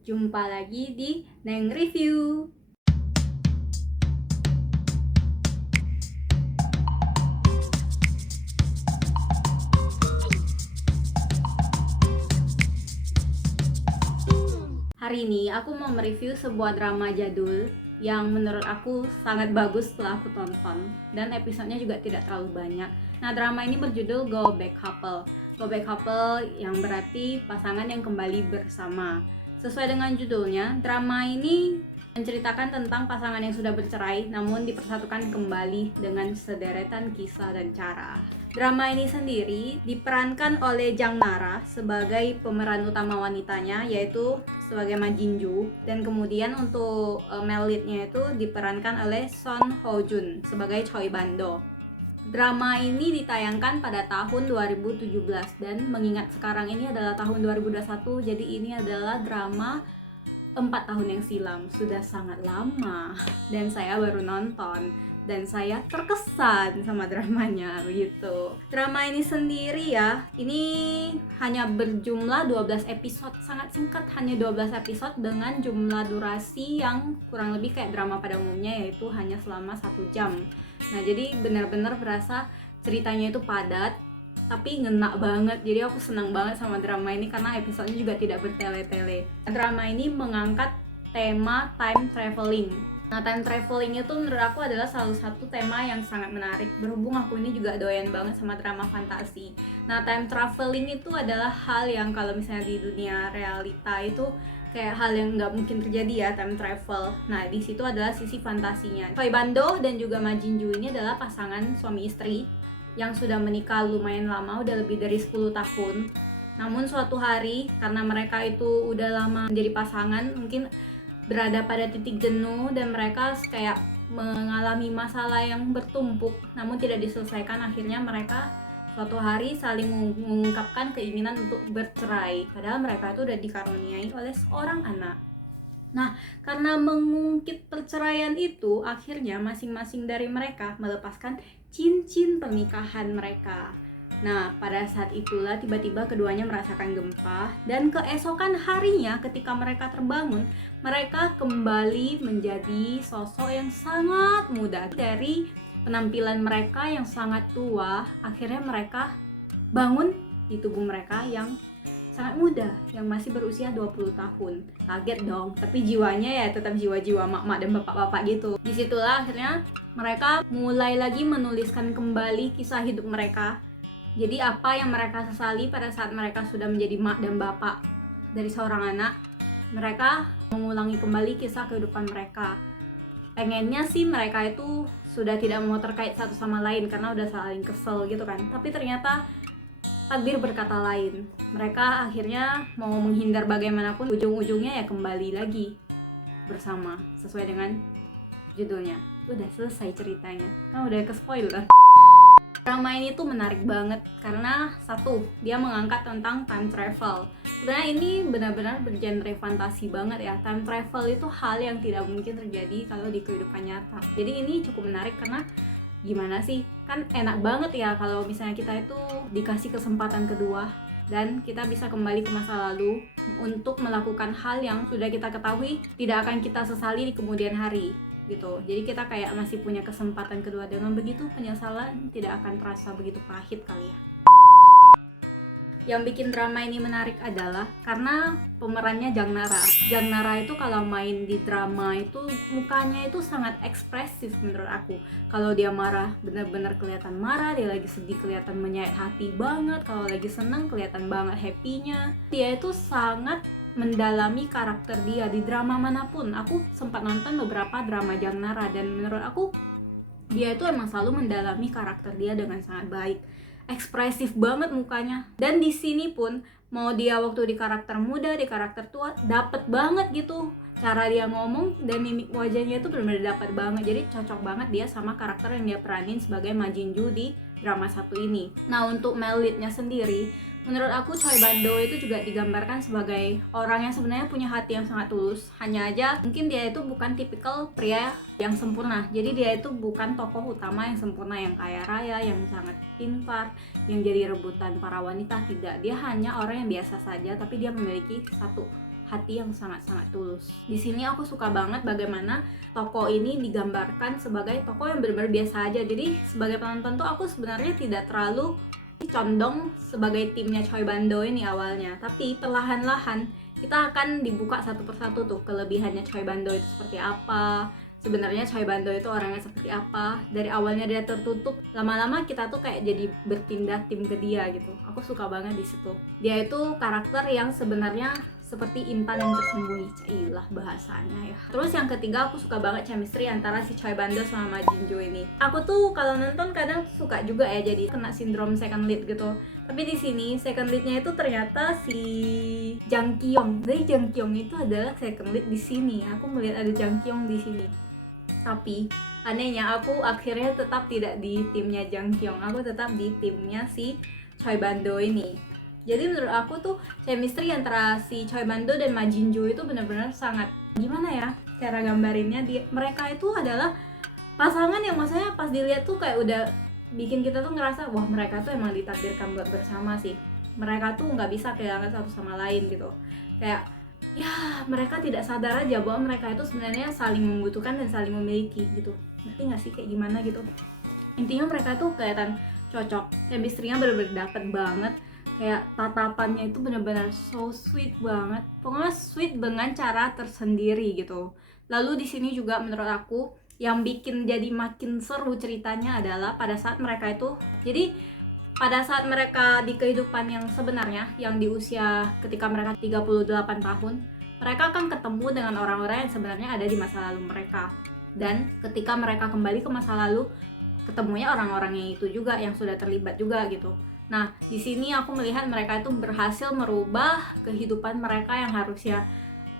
Jumpa lagi di Neng Review. Hari ini aku mau mereview sebuah drama jadul yang menurut aku sangat bagus setelah aku tonton, dan episodenya juga tidak terlalu banyak. Nah, drama ini berjudul Go Back Couple. Go Back Couple yang berarti pasangan yang kembali bersama. Sesuai dengan judulnya, drama ini menceritakan tentang pasangan yang sudah bercerai namun dipersatukan kembali dengan sederetan kisah dan cara. Drama ini sendiri diperankan oleh Jang Nara sebagai pemeran utama wanitanya, yaitu sebagai Ma Jin Joo, dan kemudian untuk male lead-nya itu diperankan oleh Son Ho Jun sebagai Choi Bando. Drama ini ditayangkan pada tahun 2017, dan mengingat sekarang ini adalah tahun 2021, jadi ini adalah drama 4 tahun yang silam. Sudah sangat lama dan saya baru nonton dan saya terkesan sama dramanya begitu. Drama ini sendiri ya, ini hanya berjumlah 12 episode, sangat singkat, hanya 12 episode dengan jumlah durasi yang kurang lebih kayak drama pada umumnya, yaitu hanya selama 1 jam. Nah, jadi benar-benar berasa ceritanya itu padat tapi ngena banget. Jadi aku senang banget sama drama ini karena episodenya juga tidak bertele-tele. Drama ini mengangkat tema time traveling. Nah, time traveling itu menurut aku adalah salah satu tema yang sangat menarik, berhubung aku ini juga doyan banget sama drama fantasi. Nah, time traveling itu adalah hal yang kalau misalnya di dunia realita itu kayak hal yang nggak mungkin terjadi ya, time travel. Nah, di situ adalah sisi fantasinya. Choi Bando dan juga Ma Jin Joo ini adalah pasangan suami istri yang sudah menikah lumayan lama, udah lebih dari 10 tahun. Namun suatu hari karena mereka itu udah lama menjadi pasangan, mungkin berada pada titik jenuh dan mereka kayak mengalami masalah yang bertumpuk namun tidak diselesaikan. Akhirnya mereka suatu hari saling mengungkapkan keinginan untuk bercerai, padahal mereka itu udah dikaruniai oleh seorang anak. Nah, karena mengungkit perceraian itu, akhirnya masing-masing dari mereka melepaskan cincin pernikahan mereka. Nah, pada saat itulah tiba-tiba keduanya merasakan gempa, dan keesokan harinya ketika mereka terbangun, mereka kembali menjadi sosok yang sangat muda. Dari penampilan mereka yang sangat tua, akhirnya mereka bangun di tubuh mereka yang sangat muda, yang masih berusia 20 tahun. Kaget dong, tapi jiwanya ya tetap jiwa-jiwa mak-mak dan bapak-bapak gitu. Disitulah akhirnya mereka mulai lagi menuliskan kembali kisah hidup mereka. Jadi apa yang mereka sesali pada saat mereka sudah menjadi mak dan bapak dari seorang anak, mereka mengulangi kembali kisah kehidupan mereka. Pengennya sih mereka itu sudah tidak mau terkait satu sama lain karena udah saling kesel gitu kan. Tapi ternyata takdir berkata lain. Mereka akhirnya mau menghindar bagaimanapun, ujung-ujungnya ya kembali lagi bersama sesuai dengan judulnya. Udah selesai ceritanya. Udah ke spoiler. Drama ini tuh menarik banget karena satu, dia mengangkat tentang time travel. Sebenarnya ini benar-benar bergenre fantasi banget ya. Time travel itu hal yang tidak mungkin terjadi kalau di kehidupan nyata. Jadi ini cukup menarik karena gimana sih, kan enak banget ya kalau misalnya kita itu dikasih kesempatan kedua dan kita bisa kembali ke masa lalu untuk melakukan hal yang sudah kita ketahui tidak akan kita sesali di kemudian hari gitu. Jadi kita kayak masih punya kesempatan kedua, dengan begitu penyesalan tidak akan terasa begitu pahit kali ya. Yang bikin drama ini menarik adalah karena pemerannya Jang Nara. Jang Nara itu kalau main di drama itu mukanya itu sangat ekspresif menurut aku. Kalau dia marah benar-benar kelihatan marah, dia lagi sedih kelihatan menyayat hati banget, kalau lagi senang kelihatan banget happy-nya. Dia itu sangat mendalami karakter dia di drama manapun. Aku sempat nonton beberapa drama Jang Nara dan menurut aku dia itu emang selalu mendalami karakter dia dengan sangat baik. Ekspresif banget mukanya. Dan di sini pun mau dia waktu di karakter muda, di karakter tua, dapet banget gitu. Cara dia ngomong dan mimik wajahnya itu benar-benar dapat banget. Jadi cocok banget dia sama karakter yang dia peranin sebagai Ma Jin Joo di drama satu ini. Nah, untuk male lead-nya sendiri, menurut aku Choi Bando itu juga digambarkan sebagai orang yang sebenarnya punya hati yang sangat tulus. Hanya aja mungkin dia itu bukan tipikal pria yang sempurna. Jadi dia itu bukan tokoh utama yang sempurna, yang kaya raya, yang sangat pintar, yang jadi rebutan para wanita. Tidak, dia hanya orang yang biasa saja, tapi dia memiliki satu hati yang sangat-sangat tulus. Di sini aku suka banget bagaimana tokoh ini digambarkan sebagai tokoh yang benar-benar biasa aja. Jadi sebagai penonton tuh aku sebenarnya tidak terlalu condong sebagai timnya Choi Bando ini awalnya, tapi perlahan-lahan kita akan dibuka satu persatu tuh kelebihannya Choi Bando itu seperti apa, sebenarnya Choi Bando itu orangnya seperti apa. Dari awalnya dia tertutup, lama-lama kita tuh kayak jadi berpindah tim ke dia gitu. Aku suka banget di situ. Dia itu karakter yang sebenarnya seperti intan yang tersembunyi, cailah bahasanya ya. Terus yang ketiga, aku suka banget chemistry antara si Choi Bando sama Ma Jinjo ini. Aku tuh kalau nonton kadang suka juga ya jadi kena sindrom second lead gitu. Tapi di sini second leadnya itu ternyata si Jang Kyung. Jadi Jang Kyung itu adalah second lead di sini. Aku melihat ada Jang Kyung di sini. Tapi anehnya aku akhirnya tetap tidak di timnya Jang Kyung, aku tetap di timnya si Choi Bando ini. Jadi menurut aku tuh chemistry antara si Choi Bando dan Ma Jinjo itu benar-benar sangat, gimana ya cara gambarinnya, mereka itu adalah pasangan yang maksudnya pas dilihat tuh kayak udah bikin kita tuh ngerasa wah mereka tuh emang ditakdirkan buat bersama sih. Mereka tuh nggak bisa kehilangan satu sama lain gitu. Kayak ya mereka tidak sadar aja bahwa mereka itu sebenarnya saling membutuhkan dan saling memiliki gitu. Ngerti nggak sih kayak gimana gitu? Intinya mereka tuh kelihatan cocok, chemistry-nya bener-bener dapet banget. Kayak tatapannya itu benar-benar so sweet banget. Pokoknya sweet dengan cara tersendiri gitu. Lalu di sini juga menurut aku yang bikin jadi makin seru ceritanya adalah pada saat mereka itu, jadi pada saat mereka di kehidupan yang sebenarnya, yang di usia ketika mereka 38 tahun, mereka akan ketemu dengan orang-orang yang sebenarnya ada di masa lalu mereka. Dan ketika mereka kembali ke masa lalu, ketemunya orang-orangnya itu juga yang sudah terlibat juga gitu. Nah, di sini aku melihat mereka itu berhasil merubah kehidupan mereka yang harusnya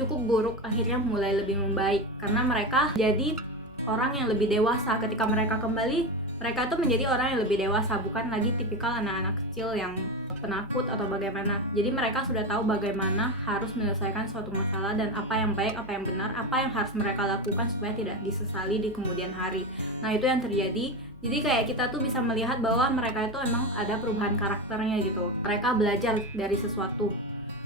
cukup buruk, akhirnya mulai lebih membaik. Karena mereka jadi orang yang lebih dewasa ketika mereka kembali. Mereka tuh menjadi orang yang lebih dewasa, bukan lagi tipikal anak-anak kecil yang penakut atau bagaimana. Jadi mereka sudah tahu bagaimana harus menyelesaikan suatu masalah dan apa yang baik, apa yang benar, apa yang harus mereka lakukan supaya tidak disesali di kemudian hari. Nah, itu yang terjadi. Jadi kayak kita tuh bisa melihat bahwa mereka itu emang ada perubahan karakternya gitu. Mereka belajar dari sesuatu.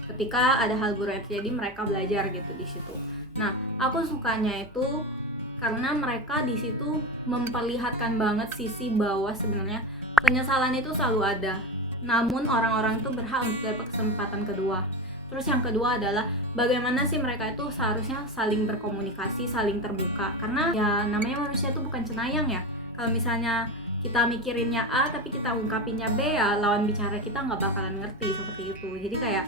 Ketika ada hal buruk yang terjadi, mereka belajar gitu di situ. Nah, aku sukanya itu karena mereka di situ memperlihatkan banget sisi bahwa sebenarnya penyesalan itu selalu ada. Namun orang-orang itu berhak untuk dapat kesempatan kedua. Terus yang kedua adalah bagaimana sih mereka itu seharusnya saling berkomunikasi, saling terbuka. Karena ya namanya manusia itu bukan cenayang ya. Kalau misalnya kita mikirinnya A tapi kita ungkapinnya B, ya lawan bicara kita nggak bakalan ngerti seperti itu. Jadi kayak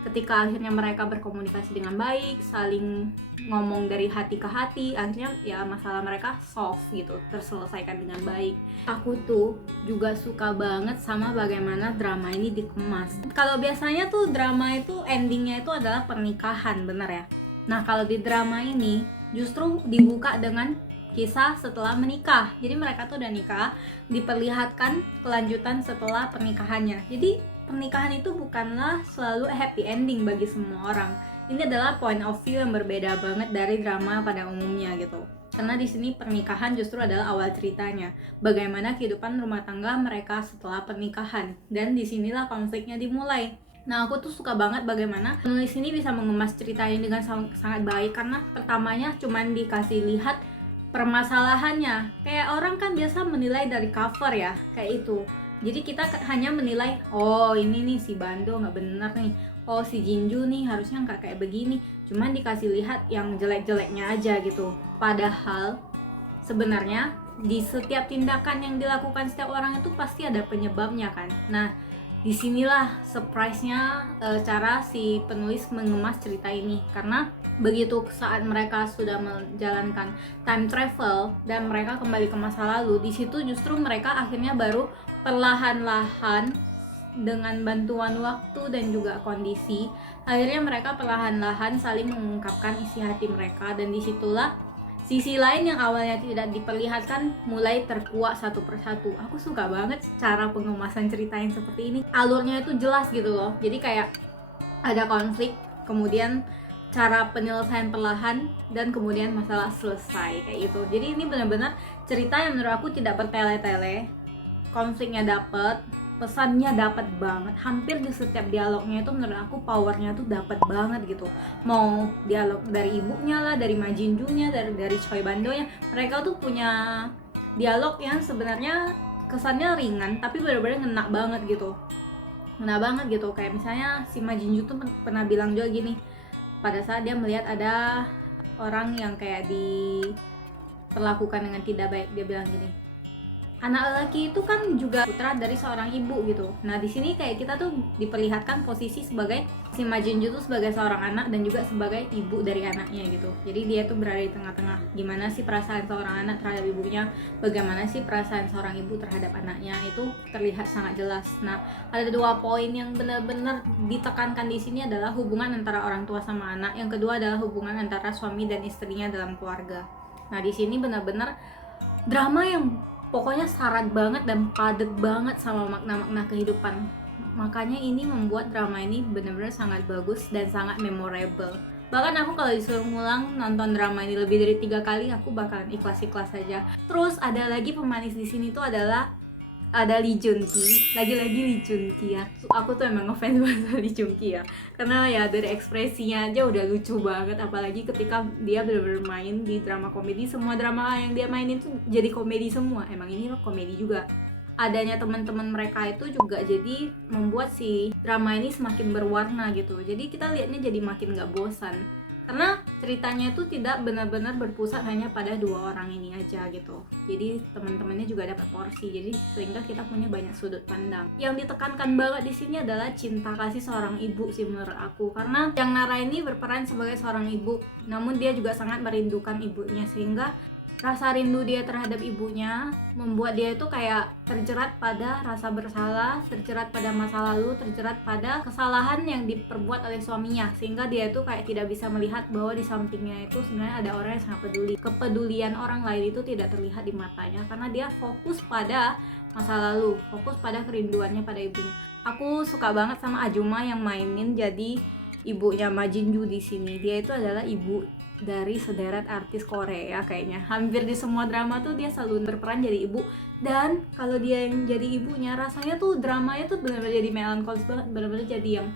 ketika akhirnya mereka berkomunikasi dengan baik, saling ngomong dari hati ke hati, akhirnya ya masalah mereka solve gitu, terselesaikan dengan baik. Aku tuh juga suka banget sama bagaimana drama ini dikemas. Kalau biasanya tuh drama itu endingnya itu adalah pernikahan, bener ya? Nah, kalau di drama ini justru dibuka dengan kisah setelah menikah. Jadi mereka tuh udah nikah, diperlihatkan kelanjutan setelah pernikahannya. Jadi pernikahan itu bukanlah selalu happy ending bagi semua orang. Ini adalah point of view yang berbeda banget dari drama pada umumnya gitu. Karena di sini pernikahan justru adalah awal ceritanya. Bagaimana kehidupan rumah tangga mereka setelah pernikahan. Dan disinilah konfliknya dimulai. Nah, aku tuh suka banget bagaimana penulis ini bisa mengemas cerita ini dengan sangat baik. Karena pertamanya cuman dikasih lihat permasalahannya. Kayak orang kan biasa menilai dari cover ya, kayak itu. Jadi kita hanya menilai, oh ini nih si Bando nggak bener nih, oh si Jinju nih harusnya nggak kayak begini. Cuman dikasih lihat yang jelek-jeleknya aja gitu. Padahal sebenarnya di setiap tindakan yang dilakukan setiap orang itu pasti ada penyebabnya kan. Nah, disinilah surprise-nya cara si penulis mengemas cerita ini. Karena begitu saat mereka sudah menjalankan time travel dan mereka kembali ke masa lalu, di situ justru mereka akhirnya baru perlahan-lahan dengan bantuan waktu dan juga kondisi, akhirnya mereka perlahan-lahan saling mengungkapkan isi hati mereka. Dan disitulah sisi lain yang awalnya tidak diperlihatkan mulai terkuak satu persatu. Aku suka banget cara pengemasan cerita yang seperti ini. Alurnya itu jelas gitu loh. Jadi kayak ada konflik, kemudian cara penyelesaian perlahan, dan kemudian masalah selesai kayak gitu. Jadi ini benar-benar cerita yang menurut aku tidak bertele-tele. Konfliknya dapet, pesannya dapat banget, hampir di setiap dialognya itu menurut aku powernya tuh dapat banget gitu. Mau dialog dari ibunya lah, dari Majinjunya, dari Choi Bandonya, mereka tuh punya dialog yang sebenarnya kesannya ringan tapi benar-benar ngena banget gitu. Kayak misalnya si Majinju tuh pernah bilang juga gini, pada saat dia melihat ada orang yang kayak diperlakukan dengan tidak baik, dia bilang gini, anak lelaki itu kan juga putra dari seorang ibu gitu. Nah di sini kayak kita tuh diperlihatkan posisi sebagai si Majinju tuh sebagai seorang anak dan juga sebagai ibu dari anaknya gitu. Jadi dia tuh berada di tengah-tengah. Gimana sih perasaan seorang anak terhadap ibunya, bagaimana sih perasaan seorang ibu terhadap anaknya, itu terlihat sangat jelas. Nah ada 2 poin yang benar-benar ditekankan di sini adalah hubungan antara orang tua sama anak. Yang kedua adalah hubungan antara suami dan istrinya dalam keluarga. Nah di sini benar-benar drama yang pokoknya syarat banget dan padat banget sama makna-makna kehidupan. Makanya ini membuat drama ini benar-benar sangat bagus dan sangat memorable. Bahkan aku kalau disuruh ngulang nonton drama ini lebih dari 3 kali, aku bakalan ikhlas-ikhlas saja. Terus ada lagi pemanis di sini tuh adalah ada Lee Jun Ki, lagi-lagi Lee Jun Ki ya. Aku tuh emang ngefans banget sama Lee Jun Ki ya, karena ya dari ekspresinya aja udah lucu banget, apalagi ketika dia bener-bener main di drama komedi. Semua drama yang dia mainin tuh jadi komedi semua, emang ini loh komedi juga. Adanya teman-teman mereka itu juga jadi membuat si drama ini semakin berwarna gitu, jadi kita lihatnya jadi makin gak bosan. Karena ceritanya itu tidak benar-benar berpusat hanya pada 2 orang ini aja gitu. Jadi teman-temannya juga dapat porsi. Jadi sehingga kita punya banyak sudut pandang. Yang ditekankan banget di sini adalah cinta kasih seorang ibu sih menurut aku. Karena Yang Nara ini berperan sebagai seorang ibu, namun dia juga sangat merindukan ibunya, sehingga rasa rindu dia terhadap ibunya membuat dia itu kayak terjerat pada rasa bersalah, terjerat pada masa lalu, terjerat pada kesalahan yang diperbuat oleh suaminya, sehingga dia itu kayak tidak bisa melihat bahwa di sampingnya itu sebenarnya ada orang yang sangat peduli. Kepedulian orang lain itu tidak terlihat di matanya karena dia fokus pada masa lalu, fokus pada kerinduannya pada ibunya. Aku suka banget sama Ajuma yang mainin jadi ibunya Majinju di sini. Dia itu adalah ibu dari sederet artis Korea kayaknya. Hampir di semua drama tuh dia selalu berperan jadi ibu, dan kalau dia yang jadi ibunya rasanya tuh dramanya tuh benar-benar jadi melankolis banget, benar-benar jadi yang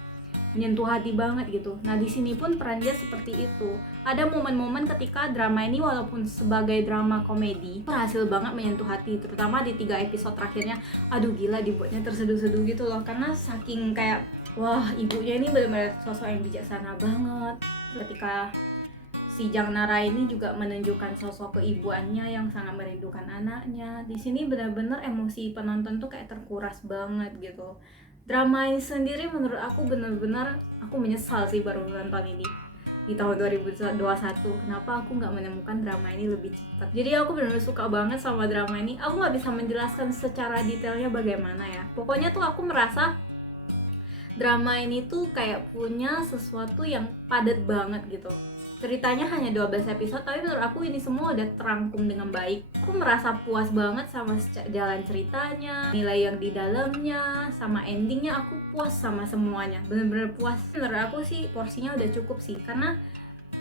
menyentuh hati banget gitu. Nah di sini pun peran dia seperti itu. Ada momen-momen ketika drama ini walaupun sebagai drama komedi berhasil banget menyentuh hati, terutama di 3 episode terakhirnya. Aduh gila, dibuatnya terseduh-seduh gitu loh, karena saking kayak wah, ibunya ini benar-benar sosok yang bijaksana banget. Ketika si Jang Nara ini juga menunjukkan sosok keibuannya yang sangat merindukan anaknya. Di sini benar-benar emosi penonton tuh kayak terkuras banget gitu. Drama ini sendiri menurut aku benar-benar, aku menyesal sih baru nonton ini di tahun 2021. Kenapa aku nggak menemukan drama ini lebih cepat? Jadi aku benar-benar suka banget sama drama ini. Aku nggak bisa menjelaskan secara detailnya bagaimana ya. Pokoknya tuh aku merasa drama ini tuh kayak punya sesuatu yang padat banget gitu. Ceritanya hanya 12 episode, tapi menurut aku ini semua udah terangkum dengan baik. Aku merasa puas banget sama jalan ceritanya, nilai yang di dalamnya, sama endingnya. Aku puas sama semuanya, bener-bener puas. Menurut aku sih porsinya udah cukup sih, karena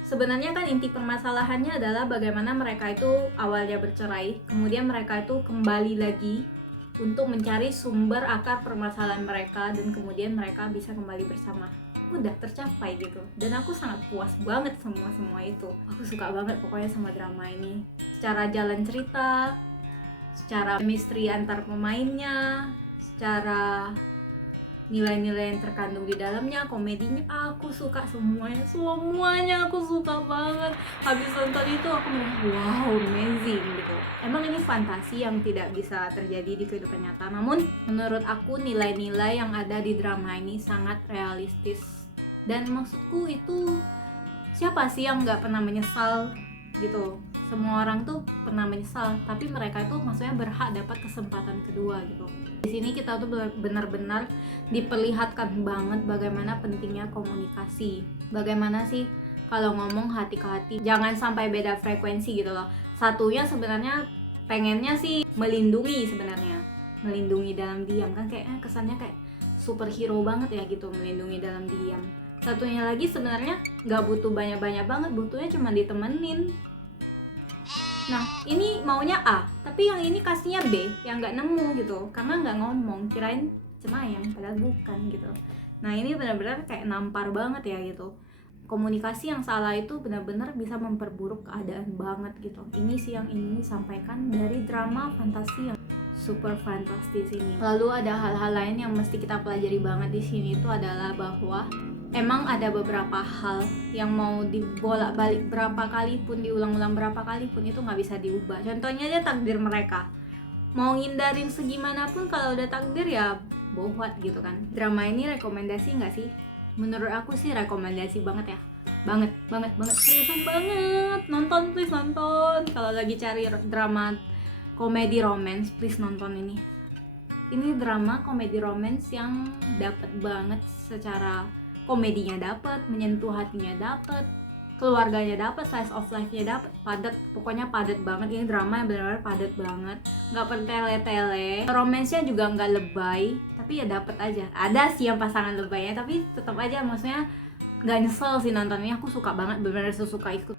sebenarnya kan inti permasalahannya adalah bagaimana mereka itu awalnya bercerai, kemudian mereka itu kembali lagi untuk mencari sumber akar permasalahan mereka, dan kemudian mereka bisa kembali bersama. Udah tercapai gitu, dan aku sangat puas banget semua itu. Aku suka banget pokoknya sama drama ini, secara jalan cerita, secara chemistry antar pemainnya, secara nilai-nilai yang terkandung di dalamnya, komedinya aku suka semuanya aku suka banget. Habis nonton itu aku merasa wow, amazing gitu. Emang ini fantasi yang tidak bisa terjadi di kehidupan nyata, namun menurut aku nilai-nilai yang ada di drama ini sangat realistis. Dan maksudku itu, siapa sih yang nggak pernah menyesal gitu? Semua orang tuh pernah menyesal, tapi mereka itu maksudnya berhak dapat kesempatan kedua gitu. Di sini kita tuh benar-benar diperlihatkan banget bagaimana pentingnya komunikasi. Bagaimana sih kalau ngomong hati ke hati, jangan sampai beda frekuensi gitu loh. Satunya sebenarnya pengennya sih melindungi, sebenarnya melindungi dalam diam, kan kayaknya kesannya kayak superhero banget ya gitu, melindungi dalam diam. Satunya lagi sebenarnya nggak butuh banyak-banyak banget, butuhnya cuma ditemenin. Nah ini maunya A, tapi yang ini kasihnya B yang nggak nemu gitu, karena nggak ngomong, kirain cemayang, padahal bukan gitu. Nah ini benar-benar kayak nampar banget ya gitu. Komunikasi yang salah itu benar-benar bisa memperburuk keadaan banget gitu. Ini sih yang ingin disampaikan dari drama fantasi yang super fantastis ini. Lalu ada hal-hal lain yang mesti kita pelajari banget di sini itu adalah bahwa emang ada beberapa hal yang mau dibolak-balik berapa kali pun, diulang-ulang berapa kali pun itu nggak bisa diubah. Contohnya aja takdir mereka. Mau ngindarin segimanapun kalau udah takdir ya bohwat gitu kan. Drama ini rekomendasi nggak sih? Menurut aku sih rekomendasi banget ya. Banget, seriusan banget. Nonton, please nonton. Kalau lagi cari drama komedi romance, please nonton ini. Ini drama komedi romance yang dapet banget, secara komedinya dapet, menyentuh hatinya dapet, keluarganya dapet, slice of life-nya dapet, padat, pokoknya padat banget. Ini drama yang benar-benar padat banget, nggak bertele-tele, romance-nya juga nggak lebay, tapi ya dapet aja. Ada sih yang pasangan lebaynya, tapi tetap aja maksudnya nggak nyesel sih nontonnya. Aku suka banget, benar-benar suka itu.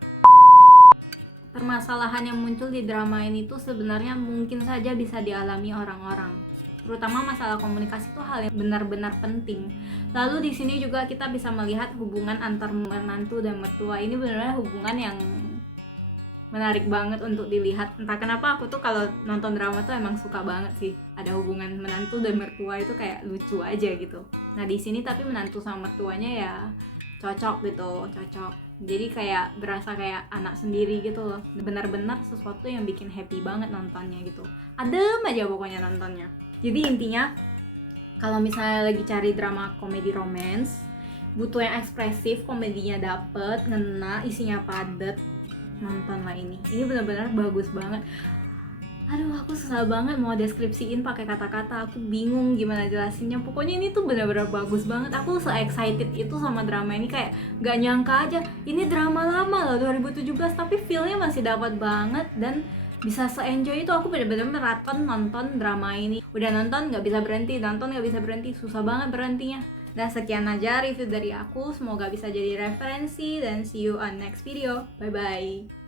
Permasalahan yang muncul di drama ini tuh sebenarnya mungkin saja bisa dialami orang-orang, terutama masalah komunikasi itu hal yang benar-benar penting. Lalu di sini juga kita bisa melihat hubungan antar menantu dan mertua. Ini benar-benar hubungan yang menarik banget untuk dilihat. Entah kenapa aku tuh kalau nonton drama tuh emang suka banget sih ada hubungan menantu dan mertua, itu kayak lucu aja gitu. Nah di sini tapi menantu sama mertuanya ya cocok gitu, jadi kayak berasa kayak anak sendiri gitu loh. Benar-benar sesuatu yang bikin happy banget nontonnya gitu, adem aja pokoknya nontonnya. Jadi intinya kalau misalnya lagi cari drama komedi romance, butuh yang ekspresif, komedinya dapet, ngena, isinya padet, nontonlah ini benar-benar bagus banget. Aduh, aku susah banget mau deskripsiin pakai kata-kata, aku bingung gimana jelasinnya. Pokoknya ini tuh benar-benar bagus banget. Aku se-excited itu sama drama ini, kayak gak nyangka aja ini drama lama loh 2017 tapi feel-nya masih dapat banget dan bisa se-enjoy itu. Aku benar-benar maraton nonton drama ini. Udah nonton gak bisa berhenti, nonton gak bisa berhenti, susah banget berhentinya. Dan sekian aja review dari aku, semoga bisa jadi referensi dan see you on next video. Bye bye.